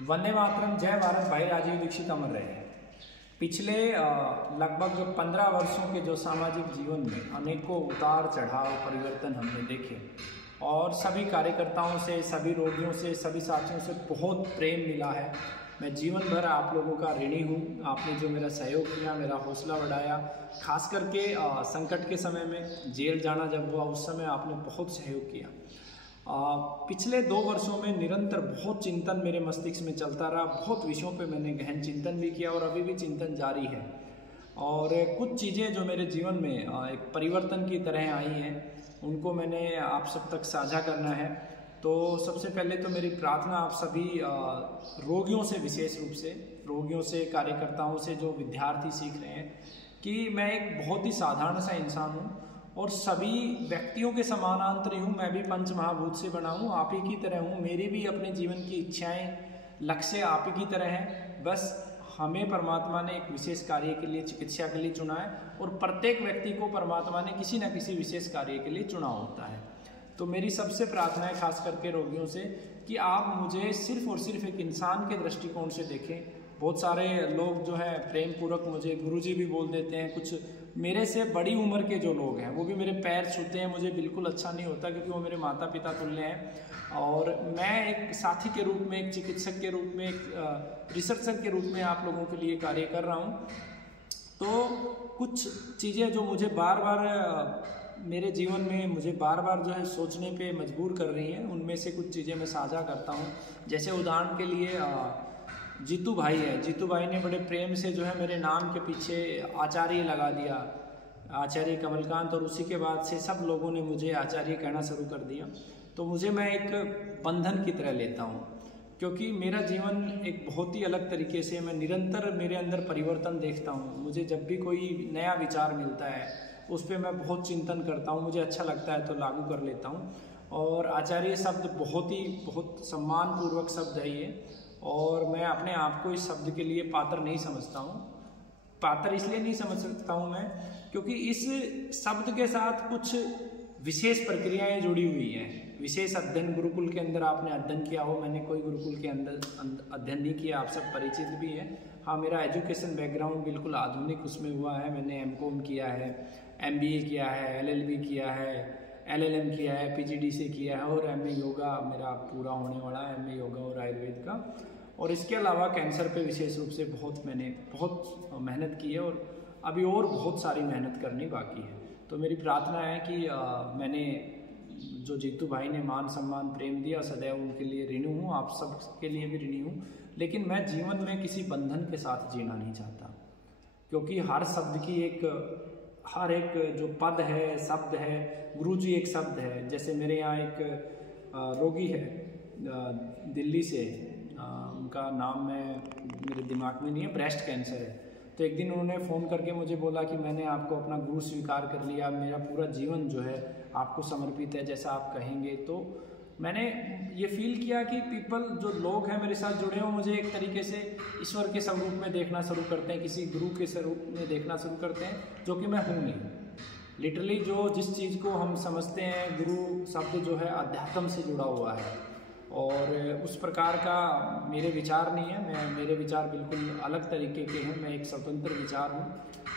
वंदे मातरम, जय भारत। भाई राजीव दीक्षित अमर रहे। पिछले लगभग 15 वर्षों के जो सामाजिक जीवन में अनेकों उतार चढ़ाव परिवर्तन हमने देखे और सभी कार्यकर्ताओं से, सभी रोगियों से, सभी साथियों से बहुत प्रेम मिला है। मैं जीवन भर आप लोगों का ऋणी हूँ। आपने जो मेरा सहयोग किया, मेरा हौसला बढ़ाया, खास करके संकट के समय में, जेल जाना जब हुआ उस समय आपने बहुत सहयोग किया। पिछले 2 वर्षों में निरंतर बहुत चिंतन मेरे मस्तिष्क में चलता रहा। बहुत विषयों पे मैंने गहन चिंतन भी किया और अभी भी चिंतन जारी है। और कुछ चीज़ें जो मेरे जीवन में एक परिवर्तन की तरह आई हैं, उनको मैंने आप सब तक साझा करना है। तो सबसे पहले तो मेरी प्रार्थना आप सभी रोगियों से, विशेष रूप से रोगियों से, कार्यकर्ताओं से, जो विद्यार्थी सीख रहे हैं, कि मैं एक बहुत ही साधारण सा इंसान हूँ और सभी व्यक्तियों के समानांतर हूँ। मैं भी पंच महाभूत से बना हूँ, आप ही की तरह हूँ। मेरी भी अपने जीवन की इच्छाएं, लक्ष्य आप ही की तरह हैं। बस हमें परमात्मा ने एक विशेष कार्य के लिए, चिकित्सा के लिए चुना है और प्रत्येक व्यक्ति को परमात्मा ने किसी न किसी विशेष कार्य के लिए चुना होता है। तो मेरी सबसे प्रार्थना है, खास करके रोगियों से, कि आप मुझे सिर्फ और सिर्फ एक इंसान के दृष्टिकोण से देखें। बहुत सारे लोग जो है प्रेम पूर्वक मुझे गुरुजी भी बोल देते हैं। कुछ मेरे से बड़ी उम्र के जो लोग हैं वो भी मेरे पैर छूते हैं। मुझे बिल्कुल अच्छा नहीं होता, क्योंकि वो मेरे माता पिता तुल्य हैं। और मैं एक साथी के रूप में, एक चिकित्सक के रूप में, एक रिसर्चर के रूप में आप लोगों के लिए कार्य कर रहा हूँ। तो कुछ चीज़ें जो मुझे बार बार मेरे जीवन में, मुझे बार बार जो है सोचने पे मजबूर कर रही हैं, उनमें से कुछ चीज़ें मैं साझा करता हूँ। जैसे उदाहरण के लिए जीतू भाई है। जीतू भाई ने बड़े प्रेम से जो है मेरे नाम के पीछे आचार्य लगा दिया, आचार्य कमलकांत, और उसी के बाद से सब लोगों ने मुझे आचार्य कहना शुरू कर दिया। तो मुझे, मैं एक बंधन की तरह लेता हूँ, क्योंकि मेरा जीवन एक बहुत ही अलग तरीके से, मैं निरंतर मेरे अंदर परिवर्तन देखता हूँ। मुझे जब भी कोई नया विचार मिलता है उस पर मैं बहुत चिंतन करता हूँ, मुझे अच्छा लगता है तो लागू कर लेता हूँ। और आचार्य शब्द बहुत सम्मानपूर्वक शब्द है ये, और मैं अपने आप को इस शब्द के लिए पात्र नहीं समझता हूँ। पात्र इसलिए नहीं समझ सकता हूँ मैं, क्योंकि इस शब्द के साथ कुछ विशेष प्रक्रियाएं जुड़ी हुई हैं। विशेष अध्ययन गुरुकुल के अंदर आपने अध्ययन किया हो, मैंने कोई गुरुकुल के अंदर अध्ययन नहीं किया, आप सब परिचित भी हैं। हाँ, मेरा एजुकेशन बैकग्राउंड बिल्कुल आधुनिक उसमें हुआ है। मैंने MCOM किया है, MBA किया है, LLB किया है, LLM किया है, PGDC किया है, और MA योगा मेरा पूरा होने वाला है, MA योगा और आयुर्वेद का। और इसके अलावा कैंसर पे विशेष रूप से मैंने बहुत मेहनत की है, और अभी और बहुत सारी मेहनत करनी बाकी है। तो मेरी प्रार्थना है कि मैंने जो जीतू भाई ने मान सम्मान प्रेम दिया, सदैव उनके लिए ऋणी हूँ, आप सब के लिए भी ऋणी हूँ। लेकिन मैं जीवन में किसी बंधन के साथ जीना नहीं चाहता, क्योंकि हर शब्द की हर एक जो पद है, शब्द है, गुरुजी एक शब्द है। जैसे मेरे यहाँ एक रोगी है दिल्ली से, उनका नाम मेरे दिमाग में नहीं है, ब्रेस्ट कैंसर है। तो एक दिन उन्होंने फ़ोन करके मुझे बोला कि मैंने आपको अपना गुरु स्वीकार कर लिया, मेरा पूरा जीवन जो है आपको समर्पित है, जैसा आप कहेंगे। तो मैंने ये फील किया कि जो लोग हैं मेरे साथ जुड़े हुए, मुझे एक तरीके से ईश्वर के स्वरूप में देखना शुरू करते हैं, किसी गुरु के स्वरूप में देखना शुरू करते हैं, जो कि मैं हूँ नहीं। लिटरली जिस चीज़ को हम समझते हैं, गुरु शब्द जो है अध्यात्म से जुड़ा हुआ है, और उस प्रकार का मेरे विचार नहीं है। मेरे विचार बिल्कुल अलग तरीके के हैं, मैं एक स्वतंत्र विचार हूँ।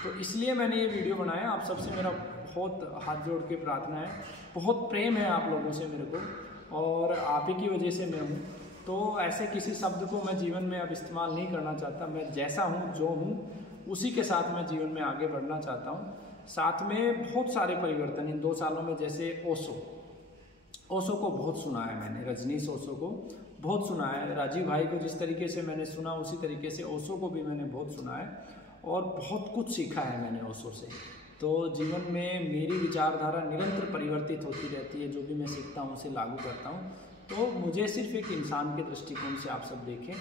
तो इसलिए मैंने ये वीडियो बनाया। आप सबसे मेरा बहुत हाथ जोड़ के प्रार्थना है, बहुत प्रेम है आप लोगों से मेरे को, और आप ही की वजह से मैं हूँ। तो ऐसे किसी शब्द को मैं जीवन में अब इस्तेमाल नहीं करना चाहता। मैं जैसा हूँ, जो हूँ, उसी के साथ मैं जीवन में आगे बढ़ना चाहता हूँ। साथ में बहुत सारे परिवर्तन इन 2 सालों में, जैसे ओशो को बहुत सुना है मैंने, रजनीश ओशो को बहुत सुना है। राजीव भाई को जिस तरीके से मैंने सुना, उसी तरीके से ओशो को भी मैंने बहुत सुना है, और बहुत कुछ सीखा है मैंने ओशो से। तो जीवन में मेरी विचारधारा निरंतर परिवर्तित होती रहती है। जो भी मैं सीखता हूँ उसे लागू करता हूँ। तो मुझे सिर्फ एक इंसान के दृष्टिकोण से आप सब देखें।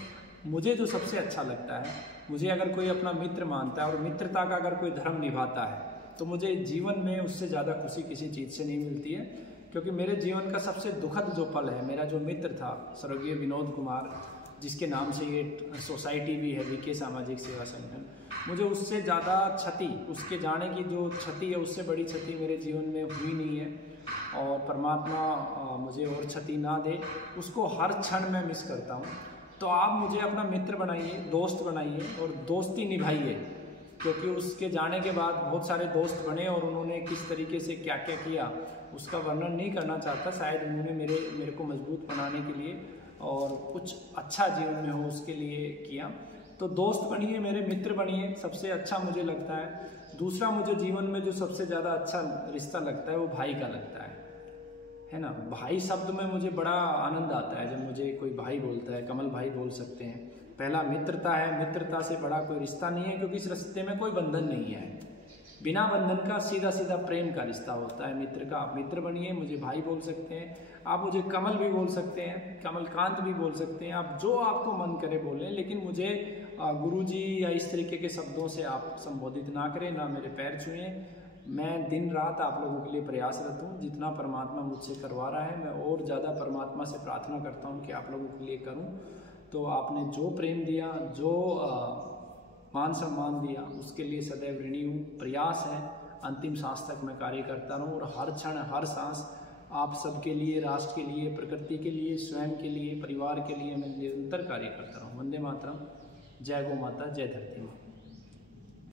मुझे जो सबसे अच्छा लगता है, मुझे अगर कोई अपना मित्र मानता है और मित्रता का अगर कोई धर्म निभाता है, तो मुझे जीवन में उससे ज़्यादा खुशी किसी चीज़ से नहीं मिलती है। क्योंकि मेरे जीवन का सबसे दुखद जो पल है, मेरा जो मित्र था स्वर्गीय विनोद कुमार, जिसके नाम से ये सोसाइटी भी है, VK सामाजिक सेवा संगठन, मुझे उससे ज़्यादा क्षति, उसके जाने की जो क्षति है, उससे बड़ी क्षति मेरे जीवन में हुई नहीं है। और परमात्मा मुझे और क्षति ना दे, उसको हर क्षण मैं मिस करता हूँ। तो आप मुझे अपना मित्र बनाइए, दोस्त बनाइए और दोस्ती निभाइए, क्योंकि उसके जाने के बाद बहुत सारे दोस्त बने और उन्होंने किस तरीके से क्या क्या किया उसका वर्णन नहीं करना चाहता। शायद उन्होंने मेरे को मजबूत बनाने के लिए और कुछ अच्छा जीवन में हो उसके लिए किया। तो दोस्त बनिए, मेरे मित्र बनिए, सबसे अच्छा मुझे लगता है। दूसरा, मुझे जीवन में जो सबसे ज़्यादा अच्छा रिश्ता लगता है वो भाई का लगता है ना। भाई शब्द में मुझे बड़ा आनंद आता है जब मुझे कोई भाई बोलता है, कमल भाई बोल सकते हैं। पहला मित्रता है, मित्रता से बड़ा कोई रिश्ता नहीं है, क्योंकि इस रिश्ते में कोई बंधन नहीं है। बिना बंधन का सीधा सीधा प्रेम का रिश्ता होता है मित्र का। आप मित्र बनिए, मुझे भाई बोल सकते हैं, आप मुझे कमल भी बोल सकते हैं, कमलकांत भी बोल सकते हैं, आप जो आपको मन करे बोलें, लेकिन मुझे गुरुजी या इस तरीके के शब्दों से आप संबोधित ना करें, ना मेरे पैर छुएं। मैं दिन रात आप लोगों के लिए प्रयासरत हूँ। जितना परमात्मा मुझसे करवा रहा है, मैं और ज़्यादा परमात्मा से प्रार्थना करता हूँ कि आप लोगों के लिए करूँ। तो आपने जो प्रेम दिया, जो मान सम्मान दिया, उसके लिए सदैव ऋणी हूँ। प्रयास है अंतिम सांस तक मैं कार्य करता रहूँ और हर क्षण हर सांस आप सबके लिए, राष्ट्र के लिए, प्रकृति के लिए, स्वयं के लिए, परिवार के लिए मैं निरंतर कार्य करता रहूँ। वंदे मातरम। जय गौ माता, जय धरती माँ।